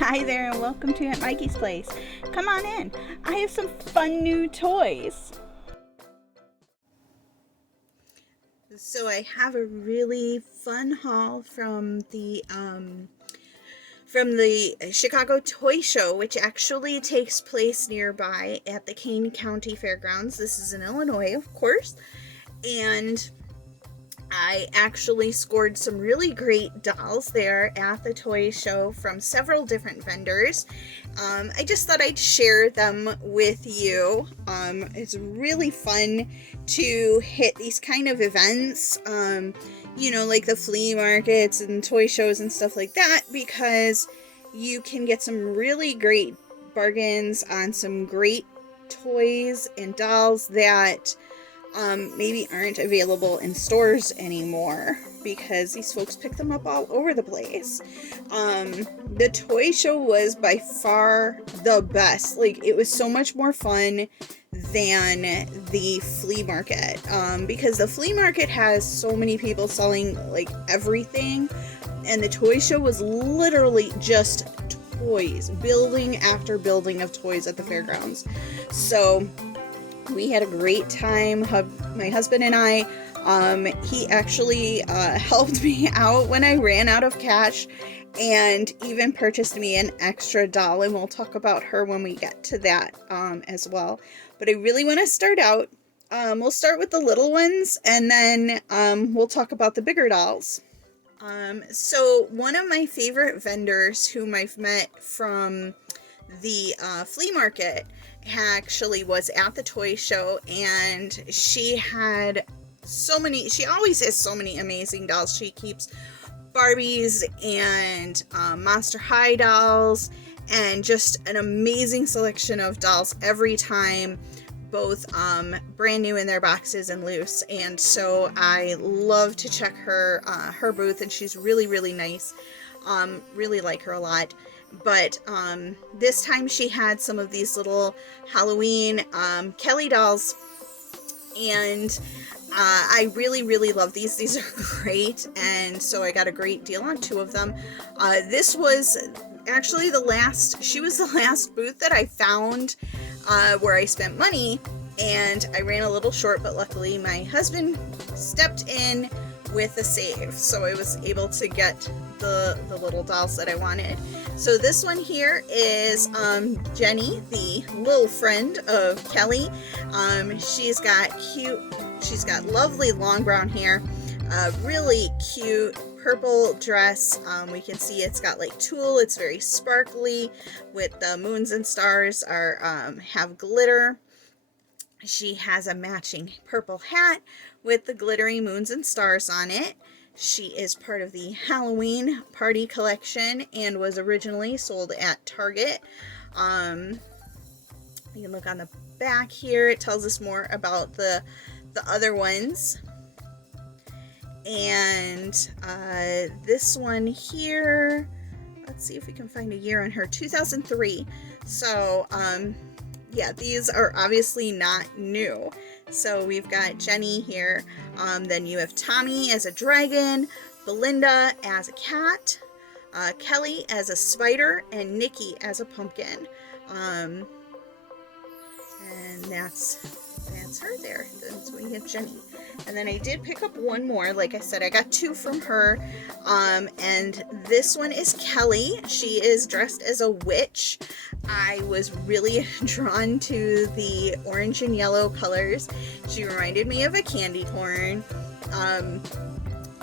Hi there and welcome to Aunt Mikey's place. Come on in. I have some fun new toys. So I have a really fun haul from the Chicago Toy Show, which actually takes place nearby at the Kane County Fairgrounds. This is in Illinois, of course. And I actually scored some really great dolls there at the toy show from several different vendors. I just thought I'd share them with you. It's really fun to hit these kind of events, like the flea markets and toy shows and stuff like that, because you can get some really great bargains on some great toys and dolls that maybe aren't available in stores anymore because these folks pick them up all over the place. The toy show was by far the best. Like, it was so much more fun than the flea market, because the flea market has so many people selling like everything, and the toy show was literally just toys, building after building of toys at the fairgrounds. So we had a great time. My husband and I, he actually helped me out when I ran out of cash and even purchased me an extra doll, and we'll talk about her when we get to that as well. But I really want to start out. We'll start with the little ones, and then we'll talk about the bigger dolls. So one of my favorite vendors whom I've met from the flea market actually was at the toy show, and she always has so many amazing dolls. She keeps Barbies and Monster High dolls, and just an amazing selection of dolls every time, both brand new in their boxes and loose. And so I love to check her booth, and she's really, really nice. Really like her a lot. But this time she had some of these little Halloween Kelly dolls, and I really, really love these. These are great, and so I got a great deal on two of them. This was actually she was the last booth that I found where I spent money, and I ran a little short, but luckily my husband stepped in with a save, so I was able to get the little dolls that I wanted. So this one here is Jenny, the little friend of Kelly. She's got lovely long brown hair, really cute purple dress. We can see it's got like tulle. It's very sparkly with the moons and stars have glitter. She has a matching purple hat with the glittery moons and stars on it. She is part of the Halloween party collection and was originally sold at Target. You can look on the back here. It tells us more about the other ones. And this one here, let's see if we can find a year on her, 2003. So yeah, these are obviously not new. So we've got Jenny here. Then you have Tommy as a dragon, Belinda as a cat, Kelly as a spider, and Nikki as a pumpkin. And that's her there. So we have Jenny. And then I did pick up one more. Like I said, I got two from her. And this one is Kelly. She is dressed as a witch. I was really drawn to the orange and yellow colors. She reminded me of a candy corn,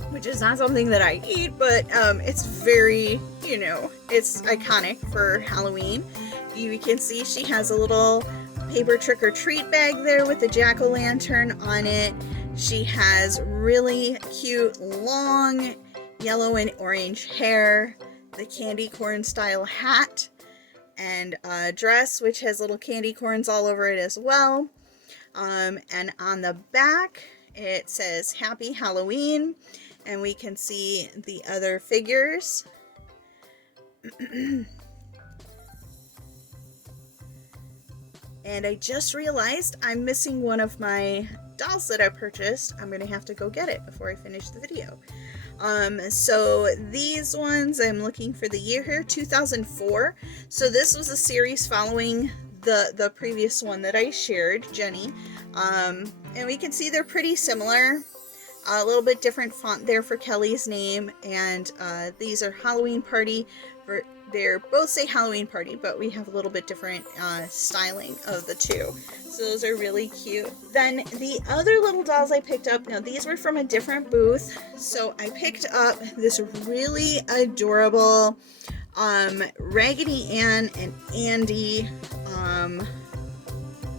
which is not something that I eat, but it's very, it's iconic for Halloween. You can see she has a little paper trick-or-treat bag there with the jack-o'-lantern on it. She has really cute, long yellow and orange hair, the candy corn style hat, and a dress which has little candy corns all over it as well. And on the back it says Happy Halloween, and we can see the other figures. And I just realized I'm missing one of my dolls that I purchased. I'm going to have to go get it before I finish the video. So these ones, I'm looking for the year here, 2004. So this was a series following the previous one that I shared, Jenny. And we can see they're pretty similar. A little bit different font there for Kelly's name, and these are Halloween Party. They're both say Halloween Party, but we have a little bit different styling of the two. So those are really cute. Then the other little dolls I picked up, now these were from a different booth. So I picked up this really adorable Raggedy Ann and Andy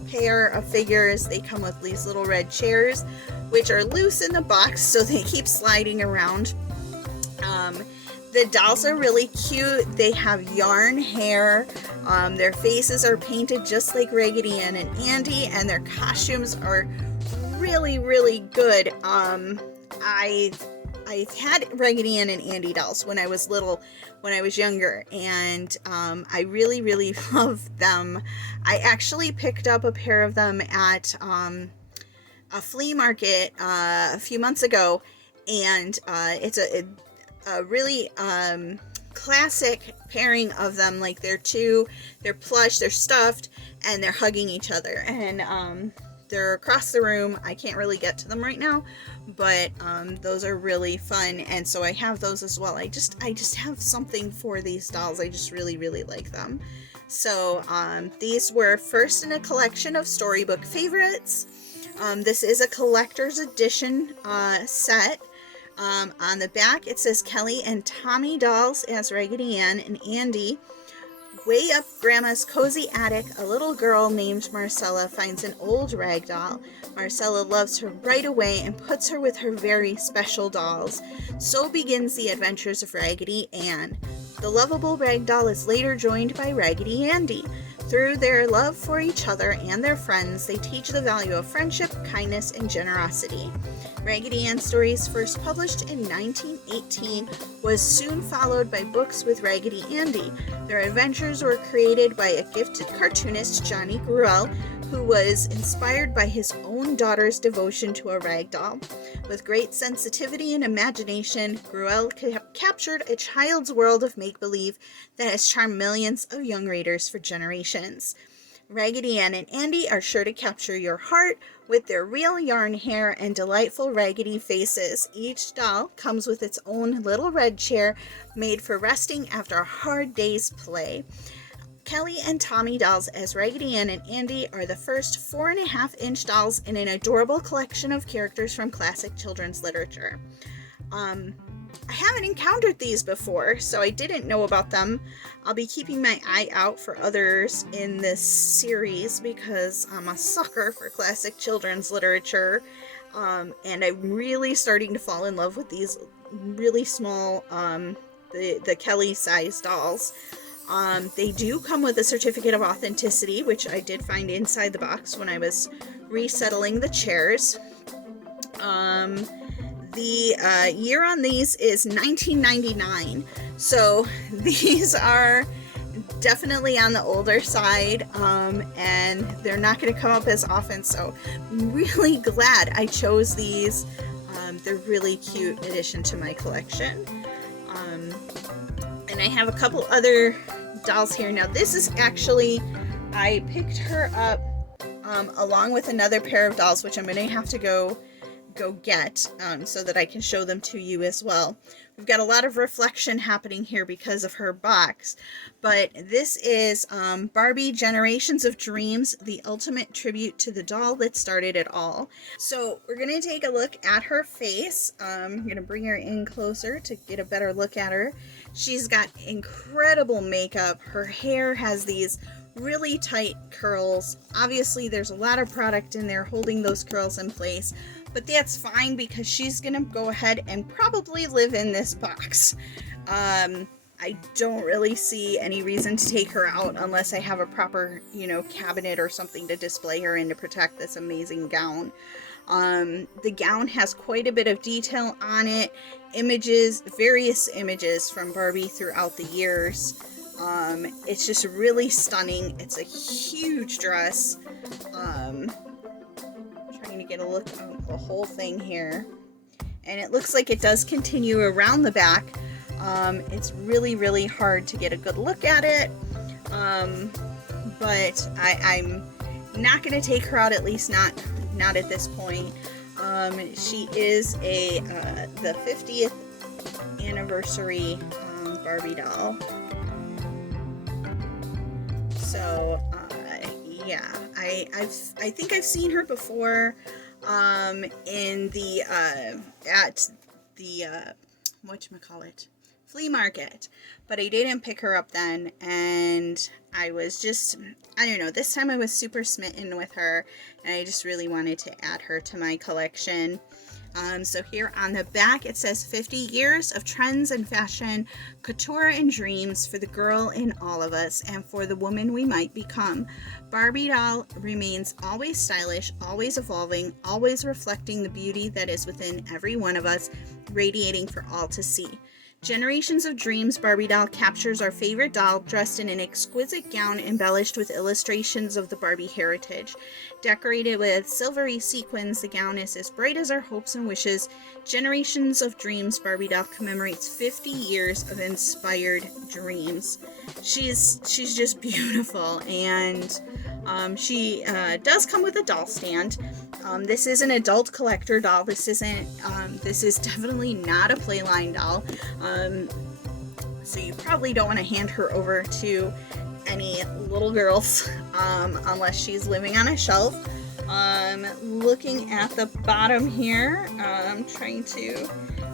pair of figures. They come with these little red chairs, which are loose in the box, so they keep sliding around. The dolls are really cute. They have yarn hair. Their faces are painted just like Raggedy Ann and Andy, and their costumes are really, really good. I've had Raggedy Ann and Andy dolls when I was little, when I was younger, and I really, really love them. I actually picked up a pair of them at a flea market a few months ago, and it's a really classic pairing of them. Like they're plush, they're stuffed, and they're hugging each other, and they're across the room. I can't really get to them right now, but those are really fun, and so I have those as well. I just have something for these dolls. I just really, really like them. So these were first in a collection of storybook favorites. This is a collector's edition set. On the back it says Kelly and Tommy dolls as Raggedy Ann and Andy. Way up Grandma's cozy attic, a little girl named Marcella finds an old rag doll. Marcella loves her right away and puts her with her very special dolls. So begins the adventures of Raggedy Ann. The lovable rag doll is later joined by Raggedy Andy. Through their love for each other and their friends, they teach the value of friendship, kindness, and generosity. Raggedy Ann stories, first published in 1918, was soon followed by books with Raggedy Andy. Their adventures were created by a gifted cartoonist, Johnny Gruelle, who was inspired by his own daughter's devotion to a rag doll. With great sensitivity and imagination, Gruelle captured a child's world of make-believe that has charmed millions of young readers for generations. Raggedy Ann and Andy are sure to capture your heart with their real yarn hair and delightful raggedy faces. Each doll comes with its own little red chair made for resting after a hard day's play. Kelly and Tommy dolls as Raggedy Ann and Andy are the first 4.5-inch dolls in an adorable collection of characters from classic children's literature. I haven't encountered these before, so I didn't know about them. I'll be keeping my eye out for others in this series because I'm a sucker for classic children's literature, and I'm really starting to fall in love with these really small, the Kelly-sized dolls. They do come with a certificate of authenticity, which I did find inside the box when I was resettling the chairs. The year on these is 1999, so these are definitely on the older side, and they're not going to come up as often, so I'm really glad I chose these. They're really cute addition to my collection. And I have a couple other dolls here. Now this is actually, I picked her up along with another pair of dolls, which I'm going to have to go get so that I can show them to you as well. We've got a lot of reflection happening here because of her box, but this is Barbie Generations of Dreams, the ultimate tribute to the doll that started it all. So we're going to take a look at her face. I'm going to bring her in closer to get a better look at her. She's got incredible makeup. Her hair has these really tight curls. Obviously there's a lot of product in there holding those curls in place, but that's fine because she's gonna go ahead and probably live in this box. I don't really see any reason to take her out unless I have a proper, cabinet or something to display her in to protect this amazing gown. The gown has quite a bit of detail on it, various images from Barbie throughout the years. It's just really stunning. It's a huge dress. Trying to get a look at the whole thing here. and it looks like it does continue around the back. It's really, really hard to get a good look at it, but I'm not going to take her out, at least not at this point. She is the 50th anniversary Barbie doll. So yeah, I think I've seen her before in the at the whatchamacallit, flea market, but I didn't pick her up then, and I was just, I don't know, this time I was super smitten with her, and I just really wanted to add her to my collection. So here on the back it says 50 years of trends and fashion, couture and dreams for the girl in all of us and for the woman we might become. Barbie doll remains always stylish, always evolving, always reflecting the beauty that is within every one of us, radiating for all to see. Generations of Dreams Barbie doll captures our favorite doll dressed in an exquisite gown embellished with illustrations of the Barbie heritage. Decorated with silvery sequins, the gown is as bright as our hopes and wishes. Generations of Dreams Barbie doll commemorates 50 years of inspired dreams. She's just beautiful, and she does come with a doll stand. This is an adult collector doll. This is definitely not a playline doll. So you probably don't want to hand her over to any little girls unless she's living on a shelf. Looking at the bottom here,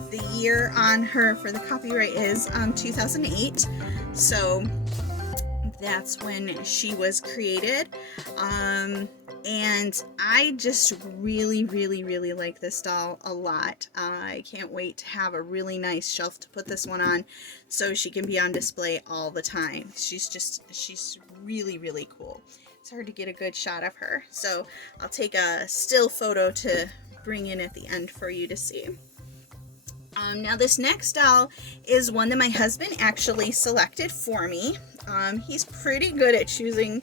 the year on her for the copyright is 2008. So that's when she was created. And I just really, really, really like this doll a lot. I can't wait to have a really nice shelf to put this one on so she can be on display all the time. She's really, really cool. It's hard to get a good shot of her, so I'll take a still photo to bring in at the end for you to see. Now this next doll is one that my husband actually selected for me. He's pretty good at choosing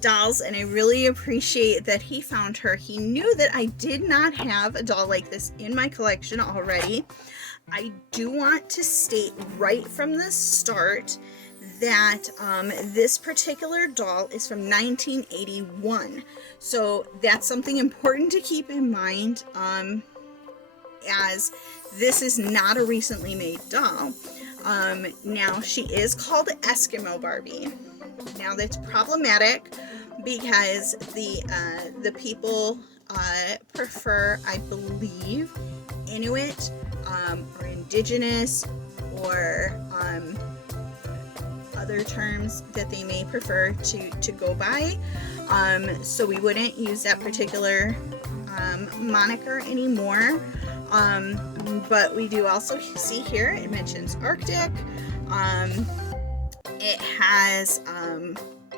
dolls, and I really appreciate that he found her. He knew that I did not have a doll like this in my collection already. I do want to state right from the start that this particular doll is from 1981. So that's something important to keep in mind, as this is not a recently made doll. Now she is called Eskimo Barbie. Now that's problematic because the people prefer, I believe, Inuit or Indigenous or other terms that they may prefer to go by. So we wouldn't use that particular moniker anymore. But we do also see here, it mentions Arctic. It has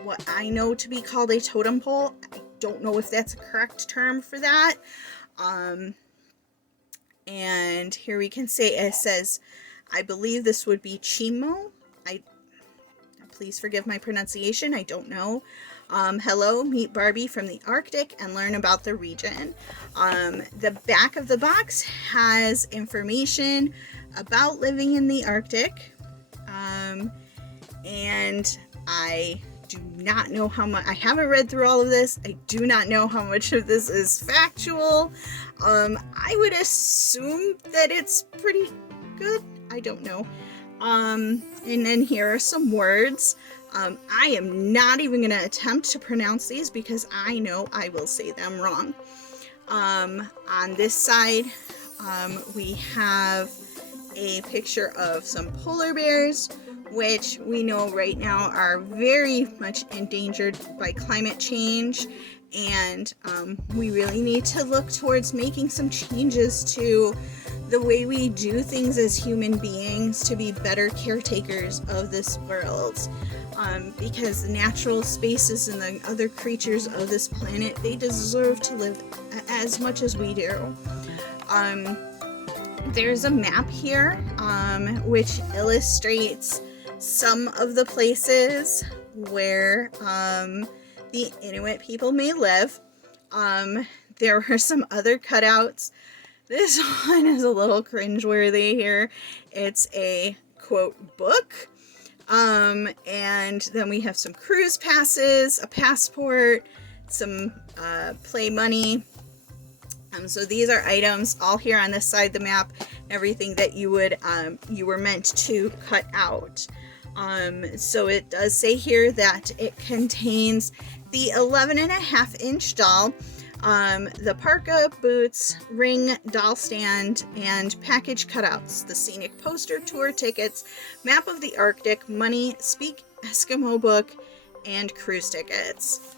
what I know to be called a totem pole. I don't know if that's a correct term for that. And here we can say, it says, I believe this would be Chimo. Please forgive my pronunciation, I don't know. Hello, meet Barbie from the Arctic and learn about the region. The back of the box has information about living in the Arctic. And I do not know how much, I haven't read through all of this. I do not know how much of this is factual. I would assume that it's pretty good. I don't know. And then here are some words. I am not even going to attempt to pronounce these because I know I will say them wrong. On this side, we have a picture of some polar bears, which we know right now are very much endangered by climate change. And we really need to look towards making some changes to the way we do things as human beings to be better caretakers of this world. Because the natural spaces and the other creatures of this planet, they deserve to live as much as we do. There's a map here which illustrates some of the places where the Inuit people may live. There were some other cutouts This one is a little cringeworthy here. It's a quote book. And then we have some cruise passes, a passport, some play money. So these are items all here on this side of the map, everything that you were meant to cut out. So it does say here that it contains the 11.5-inch doll, the parka, boots, ring, doll stand, and package cutouts, the scenic poster, tour tickets, map of the Arctic, money, speak Eskimo book, and cruise tickets.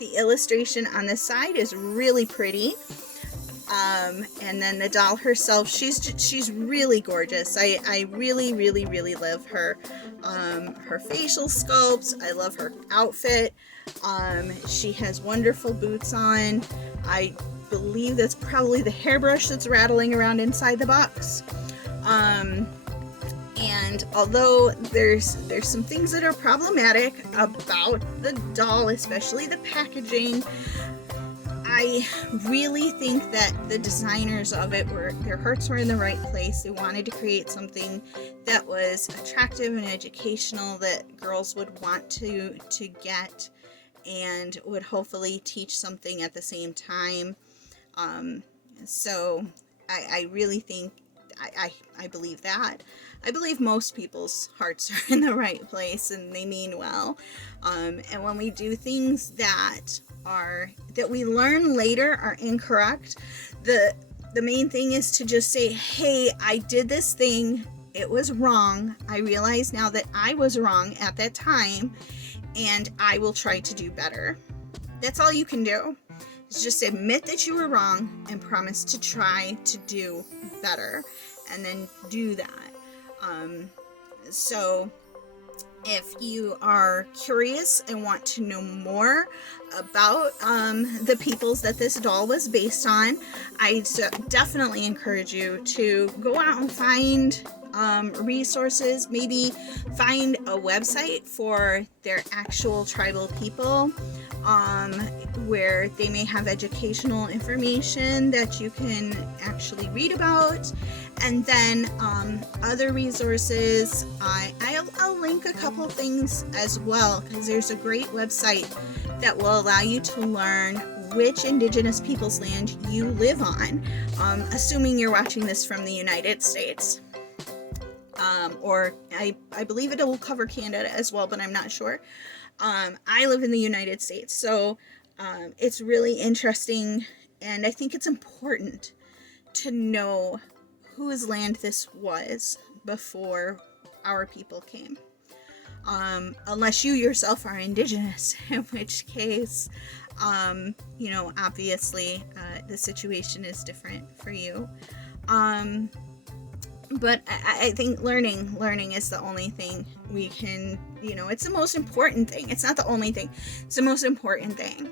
The illustration on this side is really pretty. And then the doll herself, she's really gorgeous. I really love her. Her facial sculpt. I love her outfit. She has wonderful boots on. I believe that's probably the hairbrush that's rattling around inside the box. And although there's some things that are problematic about the doll, especially the packaging, I really think that the designers of it their hearts were in the right place. They wanted to create something that was attractive and educational that girls would want to get and would hopefully teach something at the same time. So I really think I believe that. I believe most people's hearts are in the right place and they mean well. And when we do things that we learn later are incorrect, the main thing is to just say, hey, I did this thing, it was wrong. I realize now that I was wrong at that time, and I will try to do better. That's all you can do. Is just admit that you were wrong and promise to try to do better, and then do that. So if you are curious and want to know more about the peoples that this doll was based on, I definitely encourage you to go out and find resources, maybe find a website for their actual tribal people, where they may have educational information that you can actually read about. And then other resources, I'll link a couple things as well, because there's a great website that will allow you to learn which Indigenous peoples' land you live on, assuming you're watching this from the United States. Or I believe it will cover Canada as well, but I'm not sure. I live in the United States, so it's really interesting, and I think it's important to know whose land this was before our people came. Unless you yourself are Indigenous, in which case, obviously the situation is different for you. But I think learning is the only thing we can, it's the most important thing. It's not the only thing. It's the most important thing.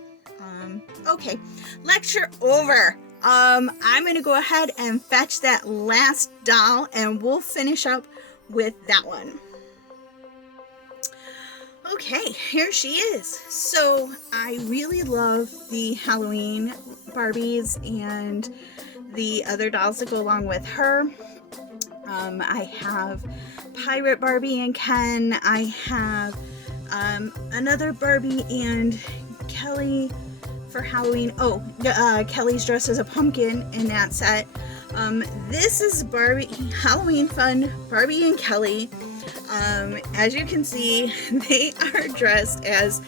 Okay, lecture over. I'm going to go ahead and fetch that last doll, and we'll finish up with that one. Okay, here she is. So I really love the Halloween Barbies and the other dolls that go along with her. I have Pirate Barbie and Ken. I have another Barbie and Kelly for Halloween. Oh, Kelly's dressed as a pumpkin in that set. This is Barbie Halloween Fun Barbie and Kelly. As you can see, they are dressed as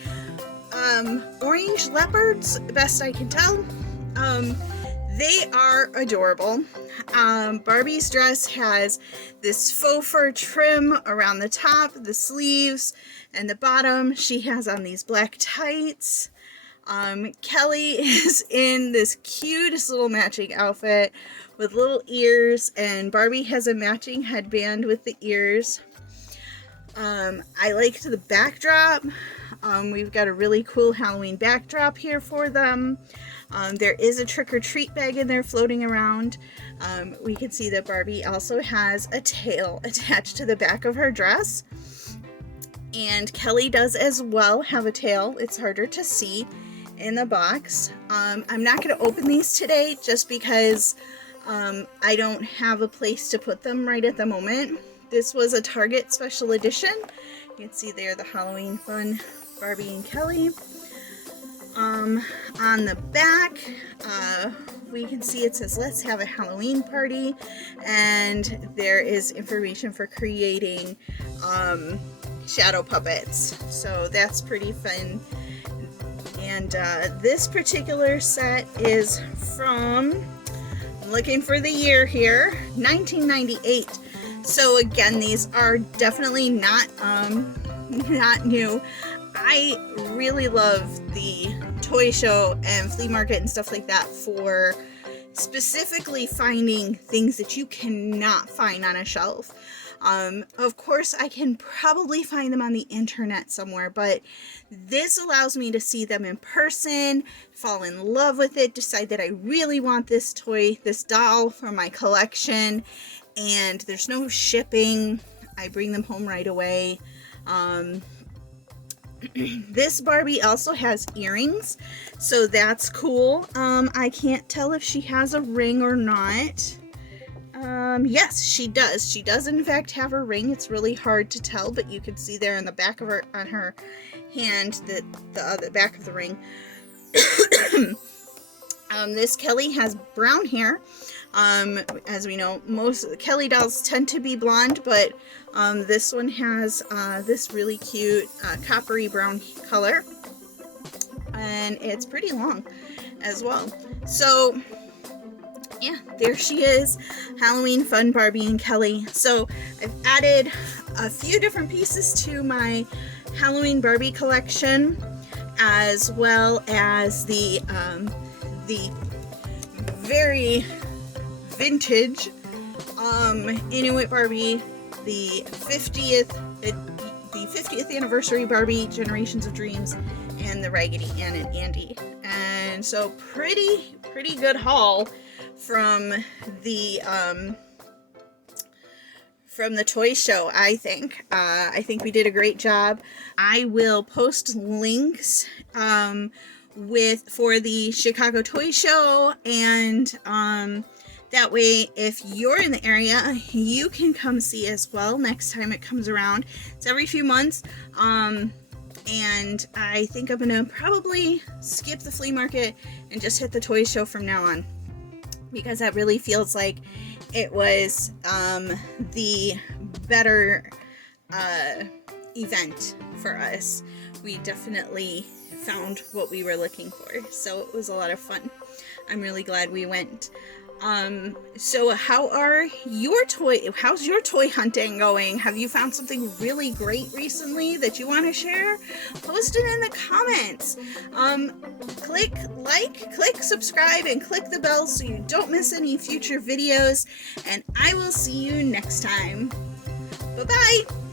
orange leopards, best I can tell. They are adorable. Barbie's dress has this faux fur trim around the top, the sleeves, and the bottom. She has on these black tights. Kelly is in this cutest little matching outfit with little ears, and Barbie has a matching headband with the ears. I liked the backdrop. We've got a really cool Halloween backdrop here for them. There is a trick-or-treat bag in there floating around. We can see that Barbie also has a tail attached to the back of her dress. And Kelly does as well have a tail. It's harder to see. in the box. I'm not going to open these today just because I don't have a place to put them right at the moment. This was a Target special edition. You can see there the Halloween Fun Barbie and Kelly. On the back, we can see it says, let's have a Halloween party, and there is information for creating shadow puppets, so that's pretty fun. And this particular set is from, I'm looking for the year here, 1998. So again, these are definitely not new. I really love the toy show and flea market and stuff like that for specifically finding things that you cannot find on a shelf. Of course, I can probably find them on the internet somewhere, but this allows me to see them in person, fall in love with it, decide that I really want this toy, this doll for my collection, and there's no shipping. I bring them home right away. This Barbie also has earrings, so that's cool. I can't tell if she has a ring or not. Yes, she does. She does in fact have a ring. It's really hard to tell, but you can see there on the back of her, on her hand, the other back of the ring. This Kelly has brown hair. As we know, most Kelly dolls tend to be blonde, but this one has this really cute coppery brown color, and it's pretty long as well. So yeah, there she is, Halloween Fun Barbie and Kelly. So I've added a few different pieces to my Halloween Barbie collection, as well as the very vintage Inuit Barbie, the 50th anniversary Barbie Generations of Dreams, and the Raggedy Ann and Andy. And so pretty good haul from the toy show, I think. I think we did a great job. I will post links for the Chicago Toy Show, and that way, if you're in the area, you can come see as well next time it comes around. It's every few months, and I think I'm gonna probably skip the flea market and just hit the toy show from now on, because that really feels like it was the better event for us. We definitely found what we were looking for, so it was a lot of fun. I'm really glad we went. So how's your toy hunting going? Have you found something really great recently that you want to share? Post it in the comments. Click like, click subscribe, and click the bell so you don't miss any future videos, and I will see you next time. Bye-bye!